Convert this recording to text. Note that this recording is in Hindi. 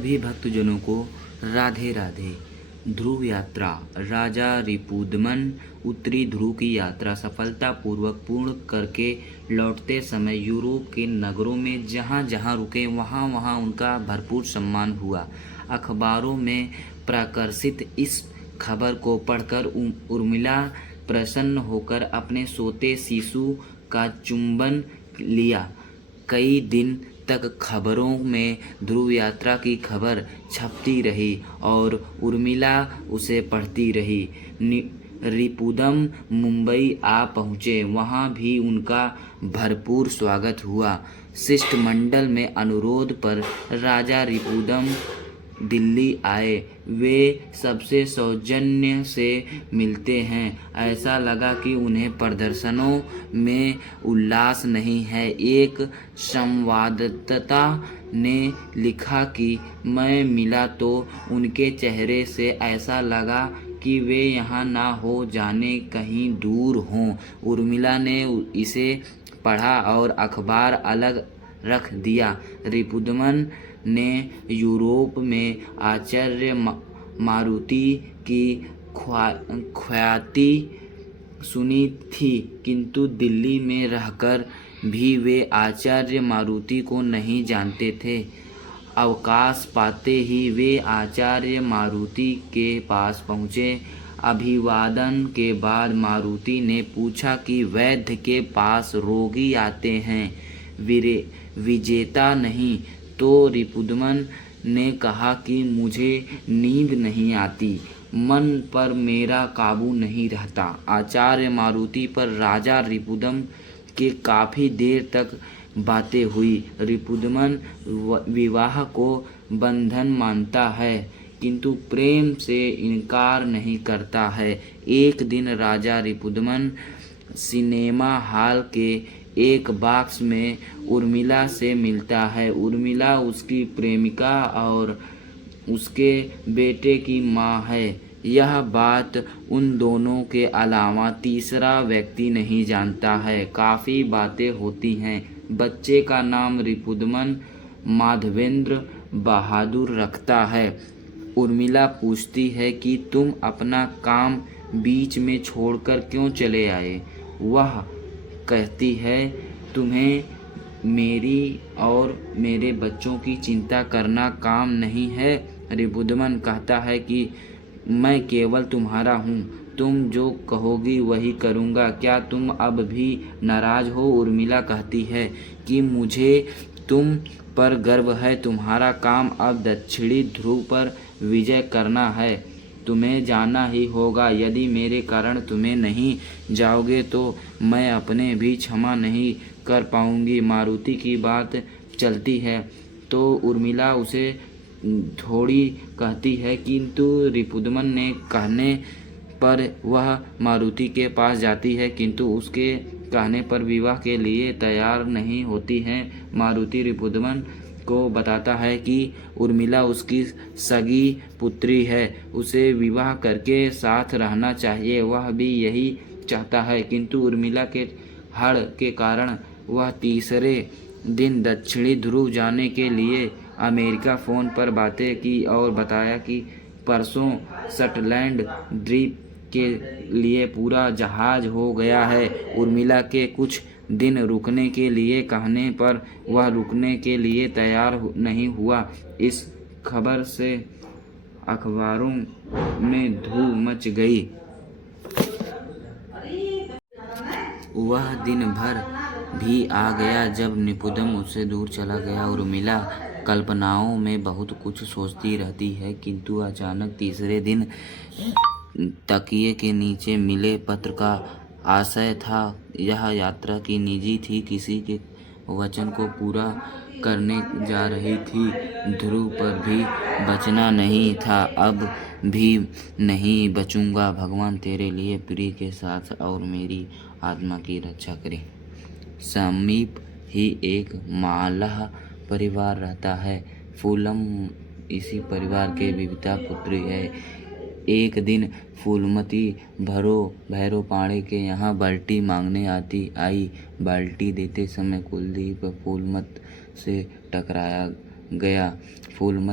सभी भक्तजनों को राधे राधे। ध्रुव यात्रा। राजा रिपुदमन उत्तरी ध्रुव की यात्रा सफलतापूर्वक पूर्ण करके लौटते समय यूरोप के नगरों में जहाँ जहाँ रुके वहाँ वहाँ उनका भरपूर सम्मान हुआ। अखबारों में प्रकाशित इस खबर को पढ़कर उर्मिला प्रसन्न होकर अपने सोते शिशु का चुंबन लिया। कई दिन तक खबरों में ध्रुव यात्रा की खबर छपती रही और उर्मिला उसे पढ़ती रही। रिपुदम मुंबई आ पहुँचे। वहाँ भी उनका भरपूर स्वागत हुआ। शिष्टमंडल में अनुरोध पर राजा रिपुदम दिल्ली आए। वे सबसे सौजन्य से मिलते हैं। ऐसा लगा कि उन्हें प्रदर्शनों में उल्लास नहीं है। एक संवाददाता ने लिखा कि मैं मिला तो उनके चेहरे से ऐसा लगा कि वे यहाँ ना हो जाने कहीं दूर हों। उर्मिला ने इसे पढ़ा और अखबार अलग रख दिया। रिपुदमन ने यूरोप में आचार्य मारुति की ख्याति सुनी थी, किंतु दिल्ली में रहकर भी वे आचार्य मारुति को नहीं जानते थे। अवकाश पाते ही वे आचार्य मारुति के पास पहुँचे। अभिवादन के बाद मारुति ने पूछा कि वैद्य के पास रोगी आते हैं, विजेता नहीं। तो रिपुदमन ने कहा कि मुझे नींद नहीं आती, मन पर मेरा काबू नहीं रहता। आचार्य मारुति पर राजा रिपुदम के काफ़ी देर तक बातें हुई। रिपुदमन विवाह को बंधन मानता है, किंतु प्रेम से इनकार नहीं करता है। एक दिन राजा रिपुदमन सिनेमा हॉल के एक बॉक्स में उर्मिला से मिलता है। उर्मिला उसकी प्रेमिका और उसके बेटे की माँ है। यह बात उन दोनों के अलावा तीसरा व्यक्ति नहीं जानता है। काफ़ी बातें होती हैं। बच्चे का नाम रिपुदमन माधवेंद्र बहादुर रखता है। उर्मिला पूछती है कि तुम अपना काम बीच में छोड़कर क्यों चले आए। वह कहती है, तुम्हें मेरी और मेरे बच्चों की चिंता करना काम नहीं है। रिपुदमन कहता है कि मैं केवल तुम्हारा हूँ, तुम जो कहोगी वही करूँगा। क्या तुम अब भी नाराज़ हो। उर्मिला कहती है कि मुझे तुम पर गर्व है। तुम्हारा काम अब दक्षिणी ध्रुव पर विजय करना है। तुम्हें जाना ही होगा। यदि मेरे कारण तुम्हें नहीं जाओगे तो मैं अपने भी क्षमा नहीं कर पाऊंगी। मारुति की बात चलती है तो उर्मिला उसे थोड़ी कहती है, किंतु रिपुदमन ने कहने पर वह मारुति के पास जाती है, किंतु उसके कहने पर विवाह के लिए तैयार नहीं होती है। मारुति रिपुदमन को बताता है कि उर्मिला उसकी सगी पुत्री है, उसे विवाह करके साथ रहना चाहिए। वह भी यही चाहता है, किंतु उर्मिला के हड़ के कारण वह तीसरे दिन दक्षिणी ध्रुव जाने के लिए अमेरिका फ़ोन पर बातें की और बताया कि परसों शटलैंड द्वीप के लिए पूरा जहाज़ हो गया है। उर्मिला के कुछ दिन रुकने के लिए कहने पर वह रुकने के लिए तैयार नहीं हुआ। इस खबर से अखबारों में धूम मच गई। वह दिन भर भी आ गया जब रिपुदम उससे दूर चला गया। उर्मिला कल्पनाओं में बहुत कुछ सोचती रहती है, किंतु अचानक तीसरे दिन तकिए के नीचे मिले पत्र का आशय था। यह यात्रा की निजी थी, किसी के वचन को पूरा करने जा रही थी। ध्रुव पर भी बचना नहीं था। अब भी नहीं बचूंगा। भगवान तेरे लिए प्रिय के साथ और मेरी आत्मा की रक्षा करे। समीप ही एक मालाह परिवार रहता है। फूलम इसी परिवार के विविता पुत्री है। एक दिन फूलमती भैरो पाड़े के यहाँ बाल्टी मांगने आई। बाल्टी देते समय कुलदीप फूलमत से टकराया गया। फूलमती